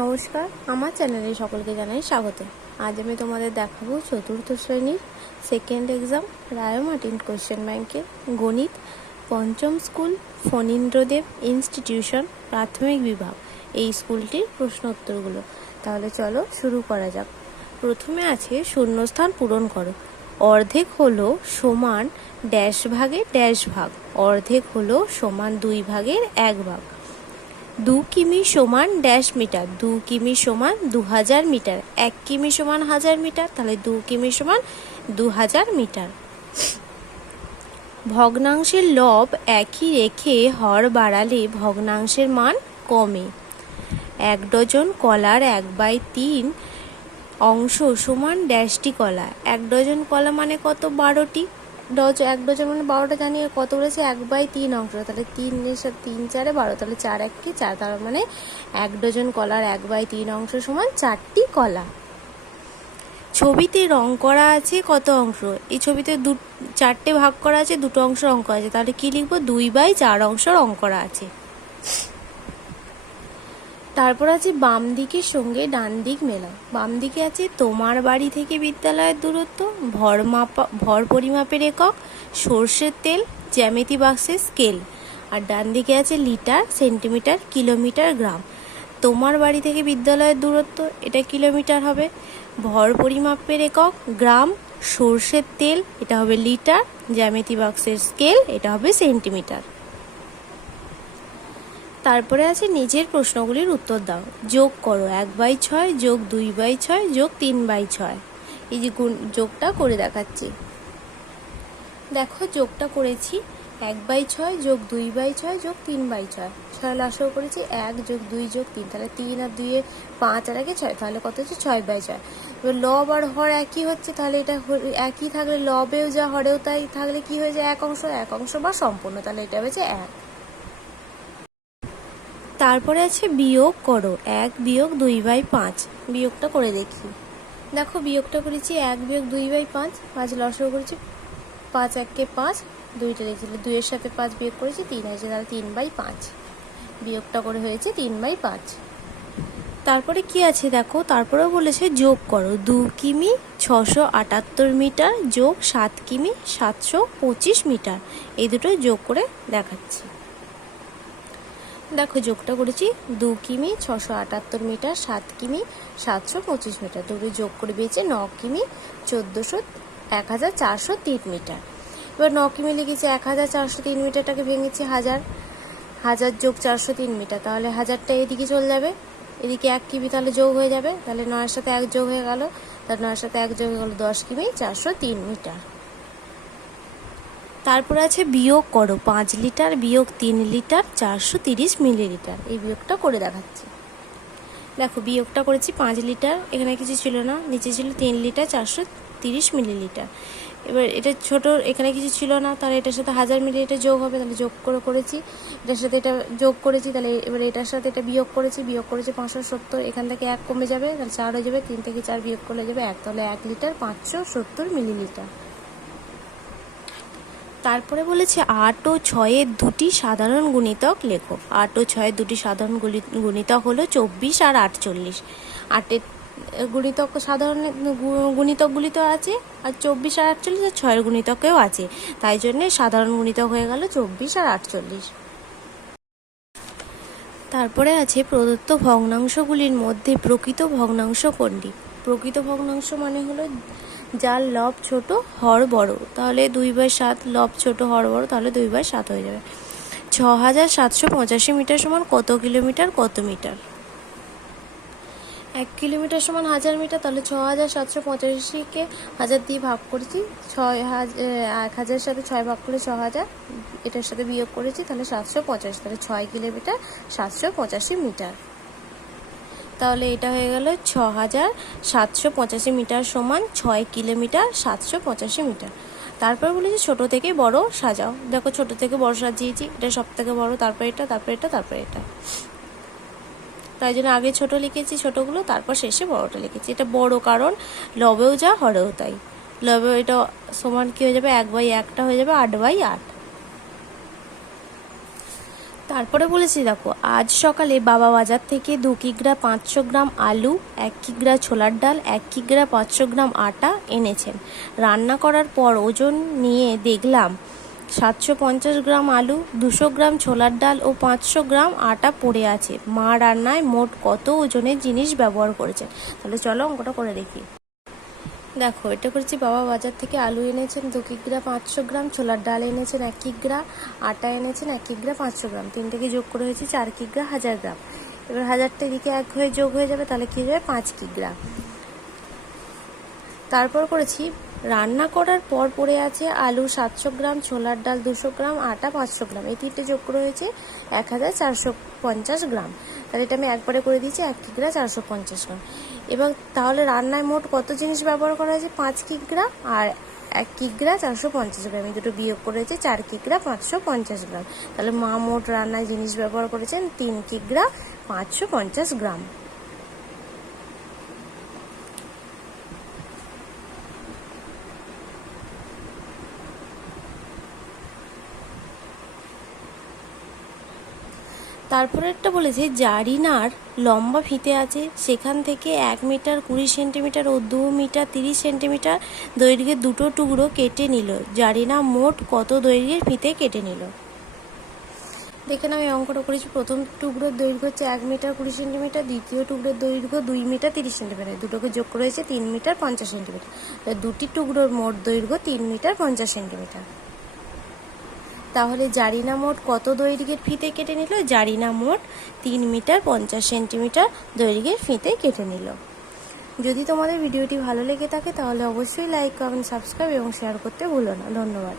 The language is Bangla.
নমস্কার, আমার চ্যানেলে সকলকে জানাই স্বাগত। আজ আমি তোমাদের দেখাবো চতুর্থ শ্রেণির second exam Ray Martin question ব্যাংকে গণিত, পঞ্চম স্কুল, ফণীন্দ্রদেব ইনস্টিটিউশন প্রাথমিক বিভাগ। এই স্কুলটির প্রশ্ন উত্তরগুলো তাহলে চলো শুরু করা যাক। প্রথমে আছে শূন্যস্থান পূরণ করো। অর্ধেক হলো সমান ড্যাশ ভাগে ড্যাশ ভাগ। অর্ধেক হলো সমান দুই ভাগের এক ভাগ। দু কিমি সমান ড্যাশ মিটার, দু কিমি সমান দু হাজার মিটার, এক কিমি সমান হাজার মিটার, তাহলে দু কিমি সমান দু হাজার মিটার। ভগ্নাংশের লব একই রেখে হর বাড়ালে ভগ্নাংশের মান কমে। এক ডজন কলার এক বাই তিন অংশ সমান ড্যাশটি কলা। এক ডজন কলা মানে কত? বারোটি। ডজ এক ডজন মানে বারোটা জানিয়ে কত বলেছে? এক বাই তিন অংশ। তাহলে তিন তিন চারে বারো, তাহলে চার এক কি চার? তার মানে এক ডজন কলার এক বাই তিন অংশ সমান চারটি কলা। ছবিতে রং করা আছে কত অংশ? এই ছবিতে দু চারটে ভাগ করা আছে, দুটো অংশ রং করা আছে। তাহলে কী লিখব? দুই বাই চার অংশ রং করা আছে। তারপর আছে বাম দিকের সঙ্গে ডান দিক মেলাও বাম দিকে আছে তোমার বাড়ি থেকে বিদ্যালয়ের দূরত্ব, ভর মাপা ভর পরিমাপের একক, সর্ষের তেল, জ্যামিতি বাক্সের স্কেল আর ডান দিকে আছে লিটার, সেন্টিমিটার, কিলোমিটার, গ্রাম। তোমার বাড়ি থেকে বিদ্যালয়ের দূরত্ব, এটা কিলোমিটার হবে। ভর পরিমাপের একক, গ্রাম, সর্ষের তেল, এটা হবে লিটার, জ্যামিতি বাক্সের স্কেল এটা হবে সেন্টিমিটার। তারপরে আছে নিজের প্রশ্নগুলির উত্তর দাও। যোগ করো এক বাই ছয় যোগ দুই বাই ছয় যোগ তিন বাই ছয়। এই যে গুণ, যোগটা করে দেখাচ্ছি। দেখো যোগটা করেছি এক বাই ছয় যোগ দুই বাই ছয় যোগ তিন বাই ছয়। ছয় লাসও করেছি এক যোগ দুই যোগ তিন। তাহলে তিন আর দুইয়ে পাঁচ আর একে ছয়, তাহলে কত হচ্ছে ছয় বাই ছয়। এবার লব আর হর একই হচ্ছে, তাহলে এটা একই থাকলে লবেও যা, হরেও তাই থাকলে কি হয়ে যায়? এক অংশ এক অংশ বা সম্পূর্ণ, তাহলে এটা হয়েছে এক। তারপরে আছে বিয়োগ করো, এক বিয়োগ দুই বাই পাঁচ। বিয়োগটা করে দেখি। দেখো বিয়োগটা করেছি এক বিয়োগ দুই বাই পাঁচ পাঁচ লসও করেছি পাঁচ এককে পাঁচ, দুইটা রেখেছিল দুইয়ের সাথে পাঁচ বিয়োগ করেছি তিন, হয়েছে তাহলে তিন বাই পাঁচ। বিয়োগটা করে হয়েছে তিন বাই পাঁচ। তারপরে কি আছে দেখো? তারপরেও বলেছে যোগ করো, দু কিমি ছশো আটাত্তর মিটার যোগ সাত কিমি সাতশো পঁচিশ মিটার। এই দুটো যোগ করে দেখাচ্ছি। দেখো, যোগটা করেছি দু কিমি, ছশো আটাত্তর মিটার, সাত কিমি, সাতশো পঁচিশ মিটার। দুটো যোগ করে পেয়েছে ন কিমি, চোদ্দোশো এক হাজার চারশো তিন মিটার। এবার ন কিমি লিখেছি, এক হাজার চারশো তিন মিটারটাকে ভেঙেছি হাজার। হাজার যোগ চারশো তিন মিটার, তাহলে হাজারটা এদিকে চলে যাবে। এদিকে এক কিমি তাহলে যোগ হয়ে যাবে, তাহলে নয়ের সাথে এক যোগ হয়ে গেল। তাহলে নয়ের সাথে এক যোগ হয়ে গেল দশ কিমি, চারশো তিন মিটার। তারপর আছে বিয়োগ করো পাঁচ লিটার, বিয়োগ তিন লিটার, চারশো তিরিশ মিলিলিটার। এই বিয়োগটা করে দেখাচ্ছি। দেখো, বিয়োগটা করেছি পাঁচ লিটার, এখানে কিছু ছিল না, নিচে ছিল তিন লিটার, চারশো তিরিশ মিলিলিটার। এবার এটা ছোট, এখানে কিছু ছিল না, তাহলে এটার সাথে হাজার মিলিলিটার যোগ হবে, তাহলে যোগ করে করেছি। এটার সাথে এটা যোগ করেছি, তাহলে এবার এটার সাথে এটা বিয়োগ করেছি বিয়োগ করেছি পাঁচশো সত্তর, এখান থেকে এক কমে যাবে, তাহলে চার হয়ে যাবে, তিন থেকে চার বিয়োগ করলে যাবে এক, তাহলে এক লিটার পাঁচশো সত্তর মিলিলিটার। তারপরে বলেছে আট ও ছয়ের দুটি সাধারণ গুণিতক লেখো। আট ও ছয়ের দুটি সাধারণ গুণিতক হলো চব্বিশ আর আটচল্লিশ। আটের গুণিতক সাধারণ গুণিতকগুলি তো আছে, আর চব্বিশ আর আটচল্লিশ আর ছয়ের গুণিতকেও আছে। তাই জন্যে সাধারণ গুণিতক হয়ে গেল চব্বিশ আর আটচল্লিশ। তারপরে আছে প্রদত্ত ভগ্নাংশগুলির মধ্যে প্রকৃত ভগ্নাংশ কোনটি? প্রকৃত ভগ্নাংশ মানে হলো যার লব ছোট, হর বড়। তাহলে দুই বাই সাত, লব ছোট, হর বড়, তাহলে দুই বাই সাত হয়ে যাবে। ছ হাজার সাতশো পঁচাশি মিটার সমান কত কিলোমিটার? কত মিটার? এক কিলোমিটার সমান হাজার মিটার, তাহলে ছ হাজার সাতশো পঁচাশিকে হাজার দিয়ে ভাগ করেছি, ছয় হাজার এক হাজারের সাথে ছয় ভাগ করে ছ হাজার এটার সাথে বিয়োগ করেছি, তাহলে সাতশো পঁচাশি, তাহলে ছয় কিলোমিটার সাতশো পঁচাশি মিটার। তাহলে এটা হয়ে গেল ছ হাজার সাতশো পঁচাশি মিটার সমান ছয় কিলোমিটার সাতশো পঁচাশি মিটার। তারপর বলেছি ছোট থেকে বড় সাজাও। দেখো ছোট থেকে বড় সাজিয়েছি, এটা সব থেকে বড়, তারপর এটা তারপর এটা তারপর এটা। তাই জন্য আগে ছোট লিখেছি ছোটগুলো, তারপর শেষে বড়টা লিখেছি। এটা বড় কারণ, লবেও যা, হরেও তাই। লবেও এটা সমান কি হয়ে যাবে? এক বাই একটা হয়ে যাবে, আট বাই আট। তারপরে বলেছি, দেখো, আজ সকালে বাবা বাজার থেকে দু কিগ্রা পাঁচশো গ্রাম আলু, এক কিগ্রা ছোলার ডাল, এক কিগ্রা পাঁচশো গ্রাম আটা এনেছেন। রান্না করার পর ওজন নিয়ে দেখলাম, সাতশো পঞ্চাশ গ্রাম আলু, দুশো গ্রাম ছোলার ডাল ও পাঁচশো গ্রাম আটা পড়ে আছে। মা রান্নায় মোট কত ওজনের জিনিস ব্যবহার করেছেন? তাহলে চলো অঙ্কটা করে দেখি। দেখো, এটা করেছি বাবা বাজার থেকে আলু এনেছেন দু কিগ্রা পাঁচশো গ্রাম, ছোলার ডাল এনেছেন এক কিগ্রা আটা এনেছেন এক কিগ্রা পাঁচশো গ্রাম। তিনটেকে যোগ করে হয়েছে চার কিগ্রা হাজার গ্রাম। এবার হাজারটা এদিকে এক হয়ে যোগ হয়ে যাবে, তাহলে কি যাবে? পাঁচ কিগ্রা তারপর করেছি, রান্না করার পর পড়ে আছে আলু সাতশো গ্রাম, ছোলার ডাল দুশো গ্রাম, আটা পাঁচশো গ্রাম। এই তিনটে যোগ করে হয়েছে এক হাজার চারশো পঞ্চাশ গ্রাম। তাহলে এটা আমি একবারে করে দিয়েছি, এক কিগ্রা চারশো পঞ্চাশ গ্রাম। এবার তাহলে রান্নায় মোট কত জিনিস ব্যবহার করা হয়েছে? পাঁচ কিগ্রা আর এক কিগ্রা চারশো পঞ্চাশ গ্রাম। এই দুটো বিয়োগ করেছে চার কিগ্রা পাঁচশো পঞ্চাশ গ্রাম। তাহলে মা মোট রান্নায় জিনিস ব্যবহার করেছেন তিন কিগ্রা পাঁচশো পঞ্চাশ গ্রাম। তারপরে একটা বলেছে, জারিনার লম্বা ফিতে আছে, সেখান থেকে এক মিটার কুড়ি সেন্টিমিটার ও দু মিটার তিরিশ সেন্টিমিটার দৈর্ঘ্যের দুটো টুকরো কেটে নিল। জারিনা মোট কত দৈর্ঘ্যের ফিতে কেটে নিল? দেখে নাও এই অঙ্কটা করেছি। প্রথম টুকরোর দৈর্ঘ্য হচ্ছে এক মিটার কুড়ি সেন্টিমিটার, দ্বিতীয় টুকরোর দৈর্ঘ্য দুই মিটার তিরিশ সেন্টিমিটার। দুটোকে যোগ করে হয়েছে তিন মিটার পঞ্চাশ সেন্টিমিটার। দুটি টুকরোর মোট দৈর্ঘ্য তিন মিটার পঞ্চাশ সেন্টিমিটার। তাহলে জারিনা মোট কত দৈর্ঘ্যের ফিতে কেটে নিল? জারিনা মোট তিন মিটার পঞ্চাশ সেন্টিমিটার দৈর্ঘ্যের ফিতে কেটে নিল। যদি তোমাদের ভিডিওটি ভালো লেগে থাকে, তাহলে অবশ্যই লাইক কমেন্ট সাবস্ক্রাইব এবং শেয়ার করতে ভুলো না। ধন্যবাদ।